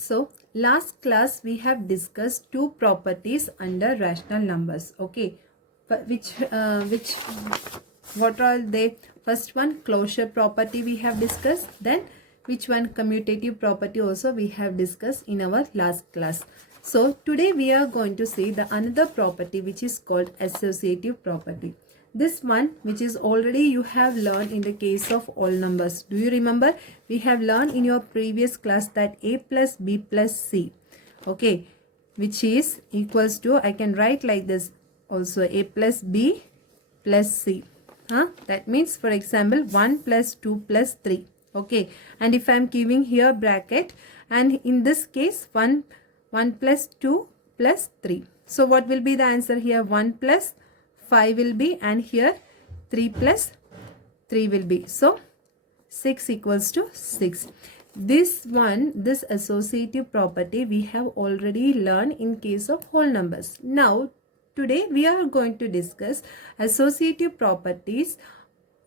So last class we have discussed two properties under rational numbers. Okay, but which what are they? First one, closure property we have discussed. Then which one, commutative property also we have discussed in our last class. So today we are going to see the another property which is called associative property. This one which is already you have learned in the case of all numbers. Do you remember? We have learned in your previous class that a plus b plus c, okay, which is equals to, I can write like this also, a plus b plus c. That means, for example, 1 plus 2 plus 3. Okay, and if I am giving here bracket, and in this case 1 plus 2 plus 3. So what will be the answer here? 1 plus 5 will be, and here 3 plus 3 will be. So 6 equals to 6. This associative property we have already learned in case of whole numbers. Now today we are going to discuss associative properties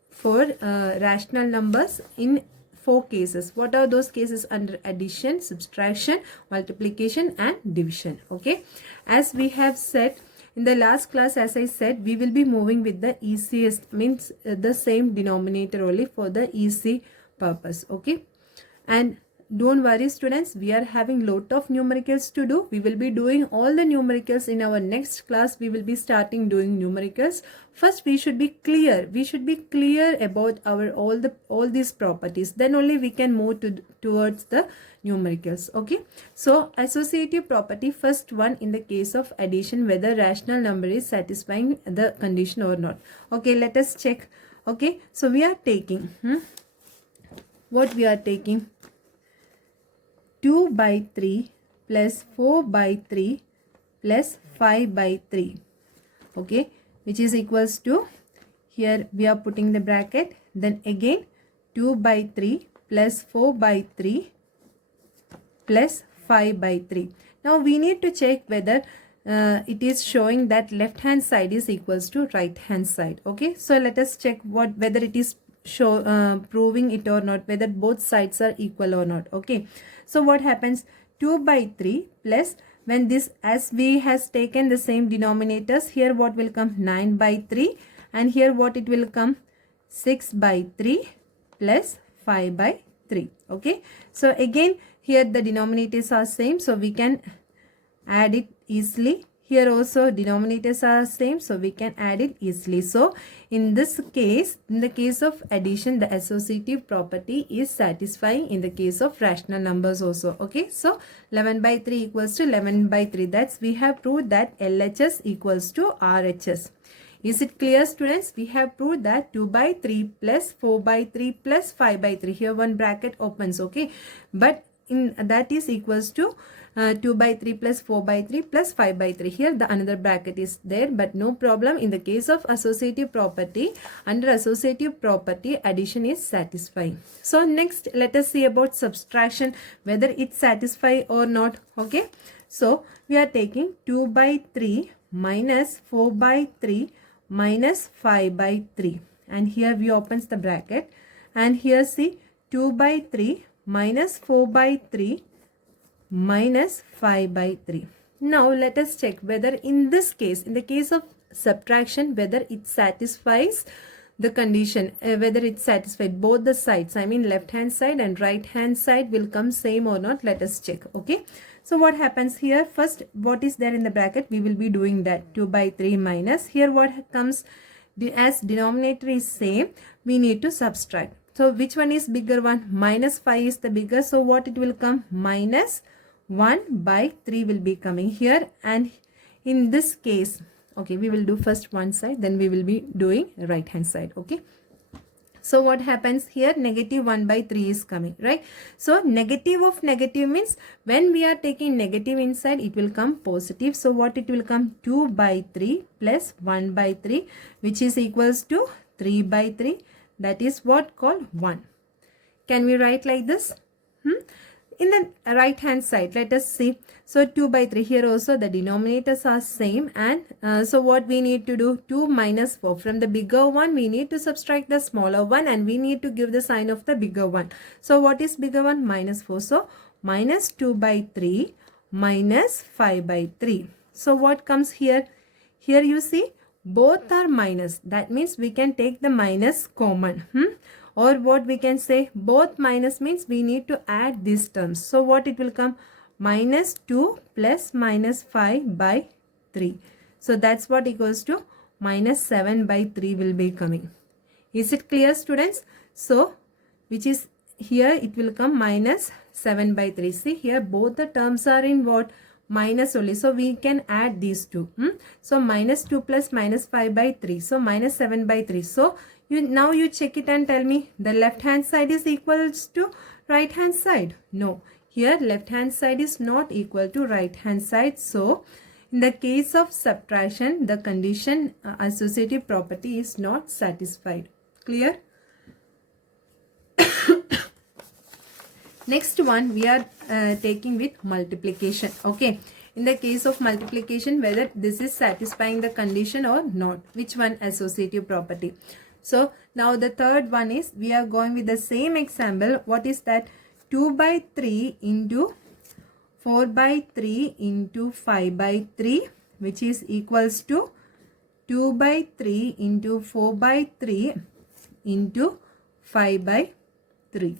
for rational numbers in 4 cases. What are those cases? Under addition, subtraction, multiplication and division. Okay, as we have said in the last class, as I said, we will be moving with the easiest, means the same denominator only for the easy purpose. Okay, and don't worry students, we are having lot of numericals to do. We will be doing all the numericals in our next class. We will be starting doing numericals. First we should be clear. We should be clear about our all these properties. Then only we can move towards the numericals. Okay, so associative property, first one, in the case of addition, whether rational number is satisfying the condition or not. Okay, let us check. Okay, so we are taking what we are taking, 2 by 3 plus 4 by 3 plus 5 by 3. Okay, which is equals to, here we are putting the bracket, then again 2 by 3 plus 4 by 3 plus 5 by 3. Now we need to check whether it is showing that left hand side is equals to right hand side. Okay, so let us check whether it is proving it or not, whether both sides are equal or not. Okay, so what happens, 2 by 3 plus, when this, as we has taken the same denominators, here what will come, 9 by 3, and here what it will come, 6 by 3 plus 5 by 3. Okay, so again here the denominators are same, so we can add it easily. Here also denominators are same, so we can add it easily. So in this case, in the case of addition, the associative property is satisfying in the case of rational numbers also. Okay, so 11 by 3 equals to 11 by 3. That's, we have proved that LHS equals to RHS. Is it clear students? We have proved that 2 by 3 plus 4 by 3 plus 5 by 3. Here one bracket opens. Okay, but in that is equals to 2 by 3 plus 4 by 3 plus 5 by 3. Here the another bracket is there, but no problem. In the case of associative property, under associative property, addition is satisfying. So next let us see about subtraction, whether it satisfy or not. Okay, so we are taking 2 by 3 minus 4 by 3 minus 5 by 3, and here we opens the bracket, and here see 2 by 3 minus 4 by 3 minus 5 by 3. Now let us check whether in this case, in the case of subtraction, whether it satisfies the condition, whether it satisfied both the sides, I mean left hand side and right hand side will come same or not. Let us check. Okay, so what happens here, first what is there in the bracket, we will be doing that, 2 by 3 minus, here what comes, as denominator is same, we need to subtract. So which one is bigger one? Minus 5 is the bigger, so what it will come, minus 1 by 3 will be coming here, and in this case, okay, we will do first one side, then we will be doing right hand side. Okay, so what happens here, negative 1 by 3 is coming, right? So negative of negative means when we are taking negative inside, it will come positive. So what it will come, 2 by 3 plus 1 by 3, which is equals to 3 by 3. That is what called 1. Can we write like this? In the right hand side, let us see. So 2 by 3, here also the denominators are same, and so what we need to do, 2 minus 4, from the bigger one we need to subtract the smaller one, and we need to give the sign of the bigger one. So what is bigger one? Minus 4. So minus 2 by 3 minus 5 by 3. So what comes here? Here you see both are minus. That means we can take the minus common. Or what we can say, both minus means we need to add these terms. So what it will come? Minus 2 plus minus 5 by 3. So that's what equals to minus 7 by 3 will be coming. Is it clear, students? So which is here it will come minus 7 by 3. See here both the terms are in what? Minus only. So we can add these two. So minus 2 plus minus 5 by 3. So minus 7 by 3. So now you check it and tell me the left hand side is equals to right hand side. No. Here left hand side is not equal to right hand side. So in the case of subtraction, the condition associative property is not satisfied. Clear? Next one we are taking with multiplication. Okay. In the case of multiplication, whether this is satisfying the condition or not. Which one? Associative property. So now the third one is we are going with the same example. What is that? 2 by 3 into 4 by 3 into 5 by 3, which is equals to 2 by 3 into 4 by 3 into 5 by 3.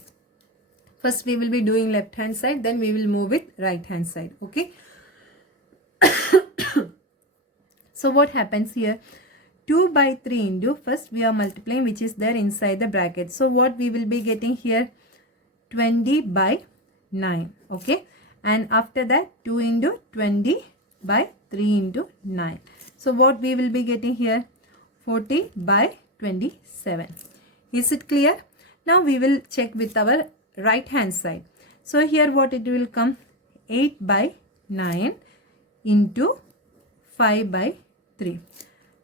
First we will be doing left hand side, then we will move with right hand side. Okay. So what happens here? 2 by 3 into, first we are multiplying which is there inside the bracket. So what we will be getting here? 20 by 9. Okay. And after that 2 into 20 by 3 into 9. So what we will be getting here? 40 by 27. Is it clear? Now we will check with our right hand side. So here what it will come? 8 by 9 into 5 by 3.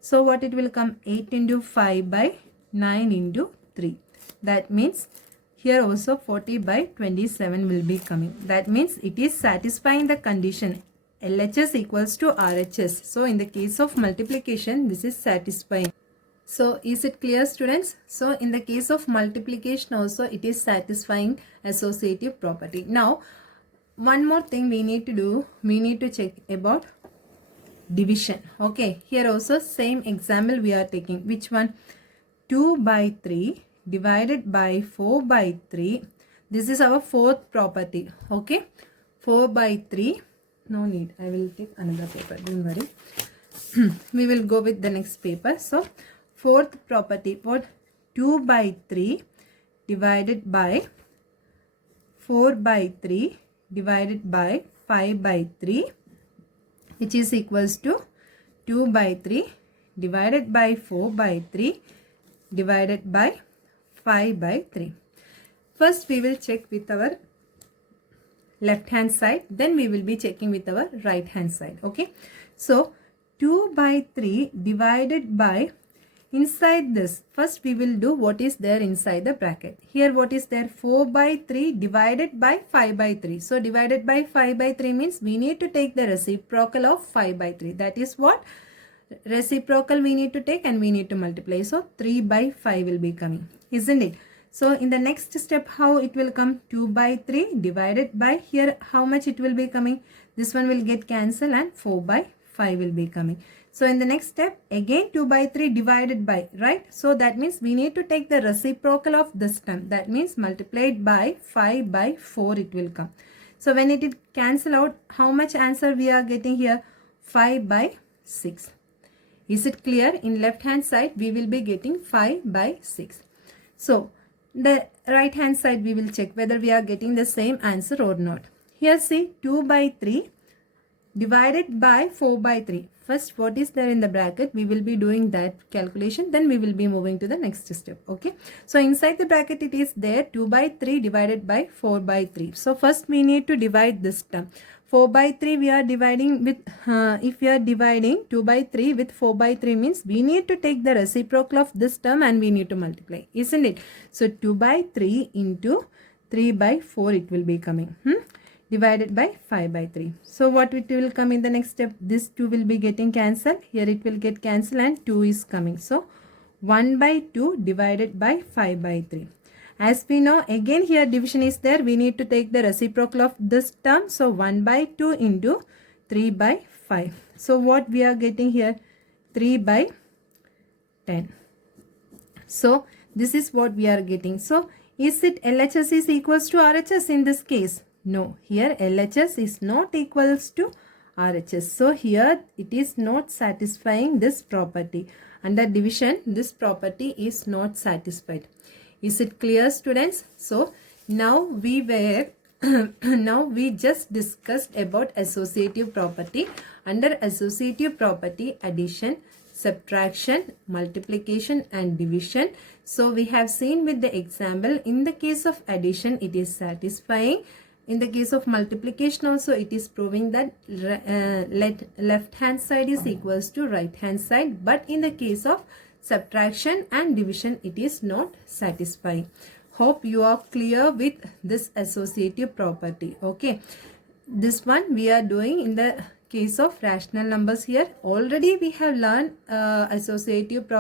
So what it will come? 8 into 5 by 9 into 3. That means here also 40 by 27 will be coming. That means it is satisfying the condition LHS equals to RHS. So in the case of multiplication, this is satisfying. So is it clear, students? So in the case of multiplication also it is satisfying associative property. Now one more thing we need to do, we need to check about division. Okay, here also same example we are taking. Which one? 2 by 3 divided by 4 by 3. This is our fourth property. Okay, 4 by 3. No need, I will take another paper, don't worry. We will go with the next paper. So fourth property, what? 2 by 3 divided by 4 by 3 divided by 5 by 3, which is equals to 2 by 3 divided by 4 by 3 divided by 5 by 3. First we will check with our left hand side, then we will be checking with our right hand side. Okay, so 2 by 3 divided by, inside this first we will do what is there inside the bracket. Here what is there? 4 by 3 divided by 5 by 3. So divided by 5 by 3 means we need to take the reciprocal of 5 by 3. That is what? Reciprocal we need to take and we need to multiply. So 3 by 5 will be coming, isn't it? So in the next step, how it will come? 2 by 3 divided by, here how much it will be coming? This one will get cancelled and 4 by 5 will be coming. So in the next step, again 2 by 3 divided by, right? So that means we need to take the reciprocal of this term. That means multiplied by 5 by 4 it will come. So when it is cancel out, how much answer we are getting here? 5 by 6. Is it clear? In left hand side, we will be getting 5 by 6. So the right hand side we will check whether we are getting the same answer or not. Here see 2 by 3 divided by 4 by 3. First what is there in the bracket, we will be doing that calculation, then we will be moving to the next step. Okay, so inside the bracket it is there 2 by 3 divided by 4 by 3. So first we need to divide this term. 4 by 3 we are dividing with, if we are dividing 2 by 3 with 4 by 3 means we need to take the reciprocal of this term and we need to multiply, isn't it? So 2 by 3 into 3 by 4 it will be coming, divided by 5 by 3. So what it will come in the next step? This 2 will be getting cancelled, here it will get cancelled and 2 is coming. So 1 by 2 divided by 5 by 3. As we know, again here division is there. We need to take the reciprocal of this term. So 1 by 2 into 3 by 5. So what we are getting here? 3 by 10. So this is what we are getting. So is it LHS is equals to RHS in this case? No. Here LHS is not equals to RHS. So here it is not satisfying this property. Under division, this property is not satisfied. Is it clear, students? So now we just discussed about associative property. Under associative property, addition, subtraction, multiplication and division. So we have seen with the example, in the case of addition it is satisfying. In the case of multiplication also it is proving that left hand side is equals to right hand side. But in the case of subtraction and division it is not satisfying. Hope you are clear with this associative property. Okay. This one we are doing in the case of rational numbers here. Already we have learned associative property